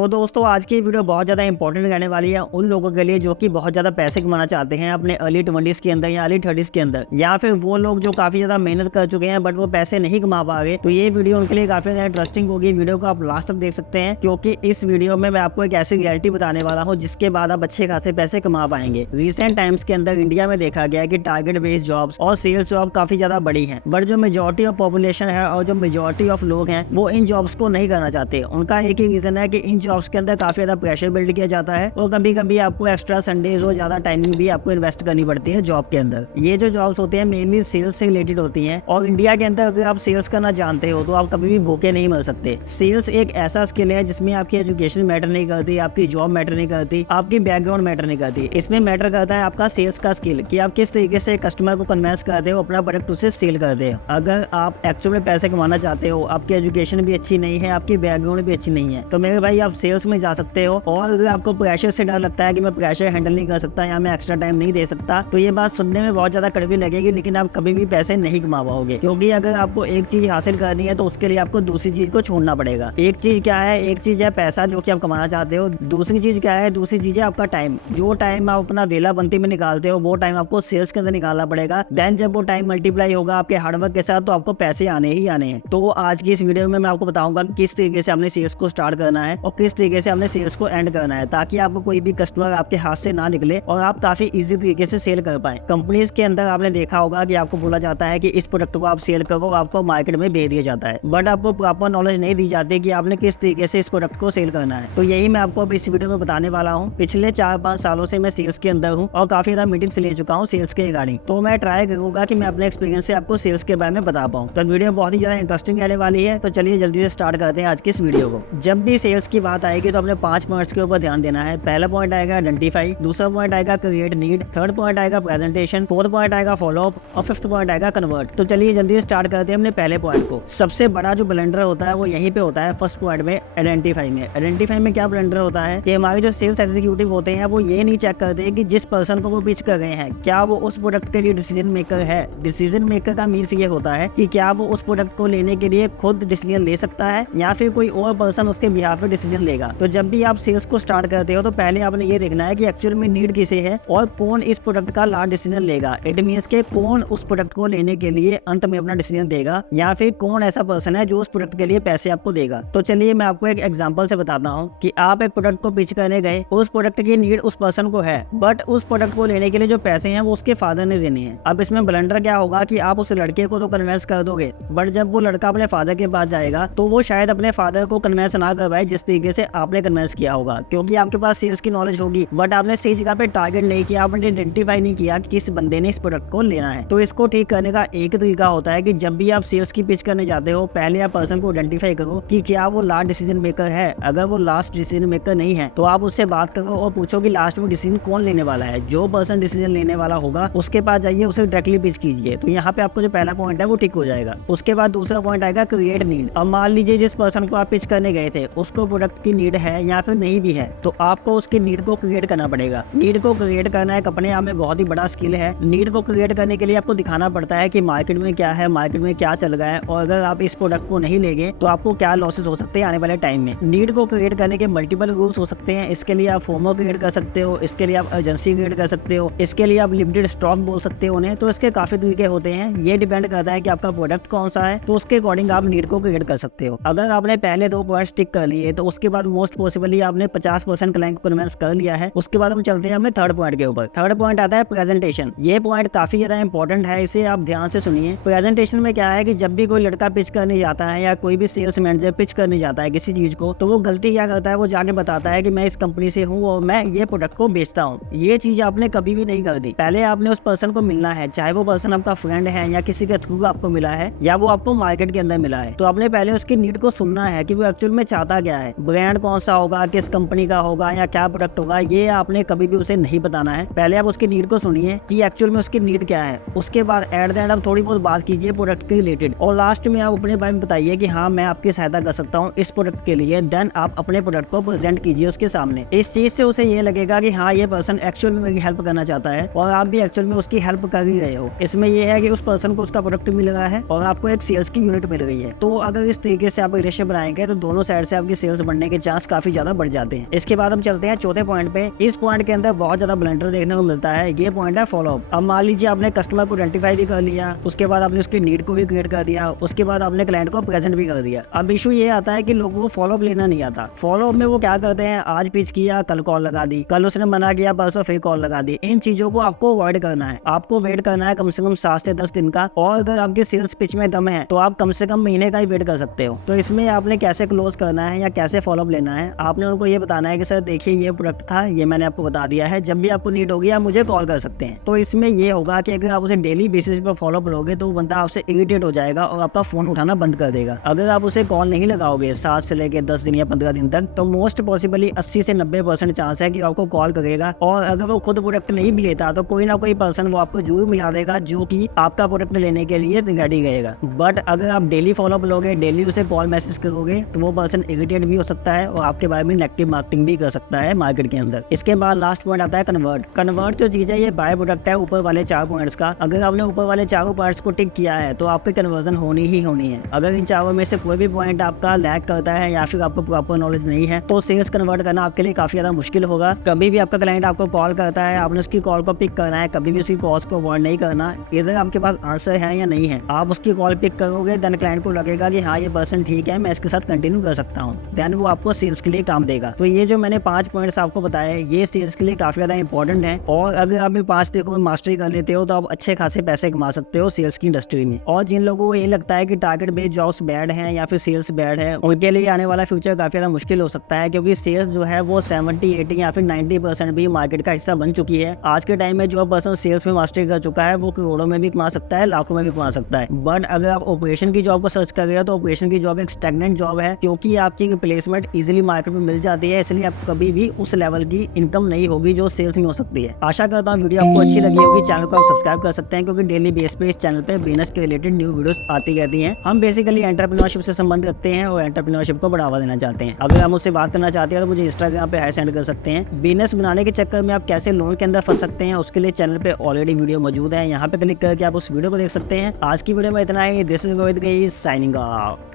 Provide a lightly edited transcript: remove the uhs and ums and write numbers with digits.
तो दोस्तों आज की वीडियो बहुत ज़्यादा इंपॉर्टेंट रहने वाली है उन लोगों के लिए जो कि बहुत ज़्यादा पैसे कमाना चाहते हैं अपने अर्ली 20s के अंदर या अर्ली 30s के अंदर, या फिर वो लोग जो काफ़ी ज़्यादा मेहनत कर चुके हैं बट वो पैसे नहीं कमा पा रहे। तो ये वीडियो उनके लिए काफ़ी ज़्यादा इंटरेस्टिंग होगी। वीडियो को आप लास्ट तक देख सकते हैं क्योंकि इस वीडियो में मैं आपको एक ऐसी रियलिटी बताने वाला हूँ जिसके बाद आप अच्छे खासे पैसे कमा पाएंगे। रिसेंट टाइम्स के अंदर इंडिया में देखा गया है कि टारगेट बेस्ड जॉब्स और सेल्स जॉब काफ़ी ज़्यादा बड़ी है, बट जो मेजोरिटी ऑफ पॉपुलेशन है और जो मेजोरिटी ऑफ लोग हैं वो इन जॉब्स को नहीं करना चाहते। उनका एक ही रीजन है कि इन जॉब्स के अंदर काफी ज्यादा प्रेशर बिल्ड किया जाता है और कभी कभी आपको एक्स्ट्रा संडेज और ज्यादा टाइमिंग भी आपको इन्वेस्ट करनी पड़ती है जॉब के अंदर। ये जो जॉब्स होते हैं मेनली सेल्स से रिलेटेड होती हैं और इंडिया के अंदर अगर आप सेल्स करना जानते हो तो आप कभी भी भूखे नहीं मर सकते। सेल्स एक ऐसा स्किल है जिसमें आपकी एजुकेशन मैटर नहीं करती, आपकी जॉब मैटर नहीं करती, आपकी बैकग्राउंड मैटर नहीं करती। इसमें मैटर करता है आपका सेल्स का स्किल कि आप किस तरीके से कस्टमर को कन्विंस करते हो, अपना प्रोडक्ट उसे सेल करते हो। अगर आप एक्चुअल में पैसे कमाना चाहते हो, आपकी एजुकेशन भी अच्छी नहीं है, आपकी बैकग्राउंड भी अच्छी नहीं है, तो मेरे भाई आप सेल्स में जा सकते हो। और अगर आपको प्रेशर से डर लगता है कि मैं प्रेशर हैंडल नहीं कर सकता या मैं एक्स्ट्रा टाइम नहीं दे सकता, तो ये बात सुनने में बहुत ज्यादा कड़वी लगेगी, लेकिन आप कभी भी पैसे नहीं कमा पाओगे। क्योंकि अगर आपको एक चीज हासिल करनी है तो उसके लिए आपको दूसरी चीज को छोड़ना पड़ेगा। एक चीज क्या है? एक चीज है पैसा जो कि आप कमाना चाहते हो। दूसरी चीज क्या है? दूसरी चीज है आपका टाइम। जो टाइम आप अपना वेला बनती में निकालते हो वो टाइम आपको सेल्स के अंदर निकालना पड़ेगा। देन जब वो टाइम मल्टीप्लाई होगा आपके हार्डवर्क के साथ तो आपको पैसे आने ही आने हैं। तो आज की इस वीडियो में मैं आपको बताऊंगा किस तरीके से आपने सेल्स को स्टार्ट करना है और किस तरीके से आपने सेल्स को एंड करना है, ताकि आपको कोई भी कस्टमर आपके हाथ से ना निकले और आप काफी इजी तरीके से सेल कर पाए। कंपनीज के अंदर आपने देखा होगा कि आपको बोला जाता है कि इस प्रोडक्ट को आप सेल करो, आपको मार्केट में भेज दिया जाता है, बट आपको प्रॉपर नॉलेज नहीं दी जाती कि आपने किस तरीके से इस प्रोडक्ट को सेल करना है। तो यही मैं आपको अब इस वीडियो में बताने वाला हूँ। पिछले 4-5 सालों से मैं सेल्स के अंदर हूँ और काफी ज्यादा मीटिंग्स ले चुका हूँ सेल्स के रिगार्डिंग। तो मैं ट्राई करूंगा कि मैं अपने एक्सपीरियंस से आपको सेल्स के बारे में बता पाऊँ। तो वीडियो बहुत ही ज्यादा इंटरेस्टिंग रहने वाली है। तो चलिए जल्दी से स्टार्ट करते हैं आज की इस वीडियो को। जब भी सेल्स की बात आएगी तो अपने 5 पॉइंट्स के ऊपर ध्यान देना है। पहला पॉइंट आएगा आइडेंटिफाई, दूसरा पॉइंट आएगा क्रिएट नीड, थर्ड पॉइंट आएगा प्रेजेंटेशन, फोर्थ पॉइंट आएगा फॉलो अप और फिफ्थ पॉइंट आएगा कन्वर्ट। तो चलिए जल्दी से स्टार्ट करते हैं अपने पहले पॉइंट को। सबसे बड़ा जो ब्लंडर होता है वो यहीं पे होता है फर्स्ट पॉइंट में, आइडेंटिफाई में। आइडेंटिफाई में क्या ब्लंडर होता है कि हमारे जो सेल्स एग्जीक्यूटिव होते हैं वो ये नहीं चेक करते कि जिस पर्सन को वो पिच कर रहे हैं क्या वो उस प्रोडक्ट के लिए डिसीजन मेकर है। डिसीजन मेकर का मीन्स ये होता है कि क्या वो उस प्रोडक्ट को लेने के लिए खुद डिसीजन ले सकता है या फिर कोई और पर्सन उसके बिहाफ पे डिसीजन लेगा। तो जब भी आप सेल्स को स्टार्ट करते हो तो पहले आपने ये देखना है कि एक्चुअल में नीड किसे है और कौन इस प्रोडक्ट का लास्ट डिसीजन लेगा। इट मींस के कौन उस प्रोडक्ट को लेने के लिए अंत में अपना डिसीजन देगा या फिर कौन ऐसा पर्सन है जो उस प्रोडक्ट के लिए पैसे आपको देगा। तो चलिए मैं आपको एक एग्जांपल से बताता हूँ कि आप एक प्रोडक्ट को पिच करने गए, उस प्रोडक्ट की नीड उस पर्सन को है, बट उस प्रोडक्ट को लेने के लिए जो पैसे हैं वो उसके फादर ने देने हैं। अब इसमें ब्लंडर क्या होगा कि आप उस लड़के को तो कन्विंस कर दोगे, बट जब वो लड़का अपने फादर के पास जाएगा तो वो शायद अपने फादर को कन्विंस ना कर पाए जिस तरीके से आपने कन्विंस किया होगा, क्योंकि आपके पास सेल्स की नॉलेज होगी बट आपने सही जगह पे टारगेट नहीं किया, आपने आइडेंटिफाई नहीं किया कि किस बंदे ने इस प्रोडक्ट को लेना है। तो इसको ठीक करने का एक तरीका होता है कि जब भी आप सेल्स की पिच करने जाते हो पहले आप पर्सन को आइडेंटिफाई करो कि क्या वो लास्ट डिसीजन मेकर है। अगर वो लास्ट डिसीजन मेकर नहीं है तो आप उससे बात करो और पूछो कि लास्ट में डिसीजन कौन लेने वाला है। जो पर्सन डिसीजन लेने वाला होगा उसके पास जाइए, उसे डायरेक्टली पिच कीजिए। तो यहाँ पे आपको जो पहला पॉइंट है वो ठीक हो जाएगा। उसके बाद दूसरा पॉइंट आएगा क्रिएट नीड। अब मान लीजिए जिस पर्सन को आप पिच करने गए थे उसको प्रोडक्ट की नीड है या फिर नहीं भी है, तो आपको उसकी नीड को क्रिएट करना पड़ेगा। नीड को क्रिएट करना एक अपने आप में बहुत ही बड़ा स्किल है। नीड को क्रिएट करने के लिए आपको दिखाना पड़ता है कि मार्केट में क्या है, मार्केट में क्या चल रहा है और अगर आप इस प्रोडक्ट को नहीं लेंगे तो आपको क्या लॉसेस हो सकते हैं आने वाले टाइम में। नीड को क्रिएट करने के मल्टीपल रूल्स हो सकते हैं। इसके लिए आप फोमो क्रिएट कर सकते हो, इसके लिए आप अर्जेंसी क्रिएट कर सकते हो, इसके लिए आप लिमिटेड स्टॉक बोल सकते हो उन्हें। तो इसके काफी तरीके होते हैं। ये डिपेंड करता है कि आपका प्रोडक्ट कौन सा है, तो उसके अकॉर्डिंग आप नीड को क्रिएट कर सकते हो। अगर आपने पहले 2 पॉइंट्स टिक कर लिए तो उसके बाद मोस्ट पॉसिबली आपने 50% क्लाइंट को कन्विंस कर लिया है। उसके बाद हम चलते हैं अपने थर्ड पॉइंट के ऊपर। थर्ड पॉइंट आता है प्रेजेंटेशन। ये पॉइंट काफी ज्यादा इंपॉर्टेंट है, इसे आप ध्यान से सुनिए। प्रेजेंटेशन में क्या है कि जब भी कोई लड़का पिच करने जाता है या कोई भी सेल्स मैनेजर पिच करने जाता है किसी चीज को, तो वो गलती क्या करता है, वो जाके बताता है कि मैं इस कंपनी से हूँ और मैं ये प्रोडक्ट को बेचता हूँ। ये चीज आपने कभी भी नहीं कर दी। पहले आपने उस पर्सन को मिलना है, चाहे वो पर्सन आपका फ्रेंड है या किसी के थ्रू आपको मिला है या वो आपको मार्केट के अंदर मिला है, तो आपने पहले उसकी नीड को सुनना है कि वो एक्चुअल में चाहता क्या है, ब्रांड कौन सा होगा, किस कंपनी का होगा या क्या प्रोडक्ट होगा। ये आपने कभी भी उसे नहीं बताना है। पहले आप उसकी नीड को सुनिए कि एक्चुअल में उसकी नीड क्या है। उसके बाद एट द एंड आप थोड़ी बहुत बात कीजिए प्रोडक्ट के रिलेटेड और लास्ट में आप अपने बारे में बताइए कि हाँ मैं आपकी सहायता कर सकता हूँ इस प्रोडक्ट के लिए। देन आप अपने प्रोडक्ट को प्रेजेंट कीजिए उसके सामने। इस चीज से उसे ये लगेगा कि हाँ ये पर्सन एक्चुअल में मेरी हेल्प करना चाहता है और आप भी एक्चुअल में उसकी हेल्प कर ही रहे हो। इसमें यह है कि उस पर्सन को उसका प्रोडक्ट मिल रहा है और आपको एक सेल्स की यूनिट मिल रही है। तो अगर इस तरीके से आप रिलेशन बनाएंगे तो दोनों साइड से आपकी सेल्स बढ़ने के चांस काफी ज्यादा बढ़ जाते हैं। इसके बाद हम चलते हैं चौथे पॉइंट पे। इस पॉइंट के अंदर बहुत ज्यादा ब्लंडर देखने को मिलता है। ये पॉइंट है फॉलो अप। अब मान लीजिए आपने कस्टमर को आइडेंटिफाई भी कर लिया, उसके बाद आपने उसकी नीड को भी क्रिएट कर दिया, उसके बाद आपने क्लाइंट को प्रेजेंट भी कर दिया। अब इशू ये आता है कि लोगों को फॉलो अप लेना नहीं आता। फॉलो अप में वो क्या करते हैं, आज पिच किया, कल कॉल लगा दी, कल उसने मना किया, परसों फिर कॉल लगा दी। इन चीजों को आपको अवॉइड करना है। आपको वेट करना है कम से कम 7 से 10 दिन का। और अगर आपकी सेल्स पिच में दम है तो आप कम से कम महीने का ही वेट कर सकते हो। तो इसमें आपने कैसे क्लोज करना है या कैसे फॉलो अप लेना है, आपने उनको ये बताना है कि सर देखिए ये प्रोडक्ट था, ये मैंने आपको बता दिया है, जब भी आपको नीड होगी आप मुझे कॉल कर सकते हैं। तो इसमें ये होगा कि अगर आप उसे डेली बेसिस पर फॉलो अप लोगे तो वो बंदा आपसे इरिटेट हो जाएगा और आपका फोन उठाना बंद कर देगा। अगर आप उसे कॉल नहीं लगाओगे 7 से लेकर 10 दिन या 15 दिन तक, तो मोस्ट पॉसिबली 80 से 90% चांस है कि आपको कॉल करेगा। और अगर वो खुद प्रोडक्ट नहीं भी लेता तो कोई ना कोई पर्सन वो आपको जरूर मिला देगा जो कि आपका प्रोडक्ट लेने के लिए रेडी रहेगा। बट अगर आप डेली फॉलो अप लोगे, डेली उसे कॉल मैसेज करोगे, तो वो पर्सन इरिटेट भी हो सकता है और आपके बारे में नेगेटिव मार्केटिंग भी कर सकता है मार्केट के अंदर। इसके बाद लास्ट पॉइंट आता है कन्वर्ट। कन्वर्ट जो चीज है ये बाय प्रोडक्ट है ऊपर वाले 4 पॉइंट्स का। अगर आपने ऊपर वाले 4 पॉइंट्स को टिक किया है तो आपकी कन्वर्जन होनी ही होनी है। अगर इन 4 में से कोई भी पॉइंट आपका लैग करता है या फिर आपको प्रॉपर नॉलेज नहीं है तो सेल्स कन्वर्ट करना आपके लिए काफी ज्यादा मुश्किल होगा। कभी भी आपका क्लाइंट आपको कॉल करता है, आपने उसकी कॉल को पिक करना है, कभी भी उसकी कॉल्स को अवॉइड नहीं करना। इधर आपके पास आंसर है या नहीं है, आप उसकी कॉल पिक करोगे, देन क्लाइंट को लगेगा कि हाँ ये पर्सन ठीक है, मैं इसके साथ कंटिन्यू कर सकता हूँ, देन वो आपको सेल्स के लिए काम देगा। तो ये जो मैंने 5 पॉइंट्स आपको बताए ये सेल्स के लिए काफी ज्यादा इंपॉर्टेंट है। और अगर आप इन 5 देखो मास्टरी कर लेते हो तो आप अच्छे खासे पैसे कमा सकते हो सेल्स की इंडस्ट्री में। और जिन लोगों को ये लगता है कि टारगेट बेस्ड जॉब्स बैड हैं या फिर सेल्स बैड है, उनके लिए आने वाला फ्यूचर काफी ज्यादा मुश्किल हो सकता है, क्योंकि सेल्स जो है वो 70, 80 या फिर 90% भी मार्केट का हिस्सा बन चुकी है। आज के टाइम में जो पर्सन सेल्स में मास्टरी कर चुका है वो करोड़ों में भी कमा सकता है, लाखों में भी कमा सकता है। बट अगर आप ऑपरेशन की जॉब को सर्च कर रहे हो तो ऑपरेशन की जॉब एक स्टैग्नेंट जॉब है, क्योंकि आपकी रिप्लेसमेंट इजीली मार्केट में मिल जाती है, इसलिए आप कभी भी उस लेवल की इनकम नहीं होगी जो सेल्स में हो सकती है। आशा करता हूँ वीडियो आपको अच्छी लगी होगी। चैनल को आप सब्सक्राइब कर सकते हैं क्योंकि डेली बेस पे इस चैनल पे बिजनेस के रिलेटेड न्यू वीडियोस आती रहती हैं। हम बेसिकली एंटरप्रेन्योरशिप से संबंध रखते हैं और एंटरप्रेन्योरशिप को बढ़ावा देना चाहते हैं। अगर आप मुझसे बात करना चाहते हैं तो मुझे इंस्टाग्राम पे हाई सेंड कर सकते हैं। बिजनेस बनाने के चक्कर में आप कैसे लोन के अंदर फंस सकते हैं उसके लिए चैनल पे ऑलरेडी वीडियो मौजूद है, यहाँ पे क्लिक करके आप उस वीडियो को देख सकते हैं। आज की वीडियो में इतना ही। This is Govind guys signing of.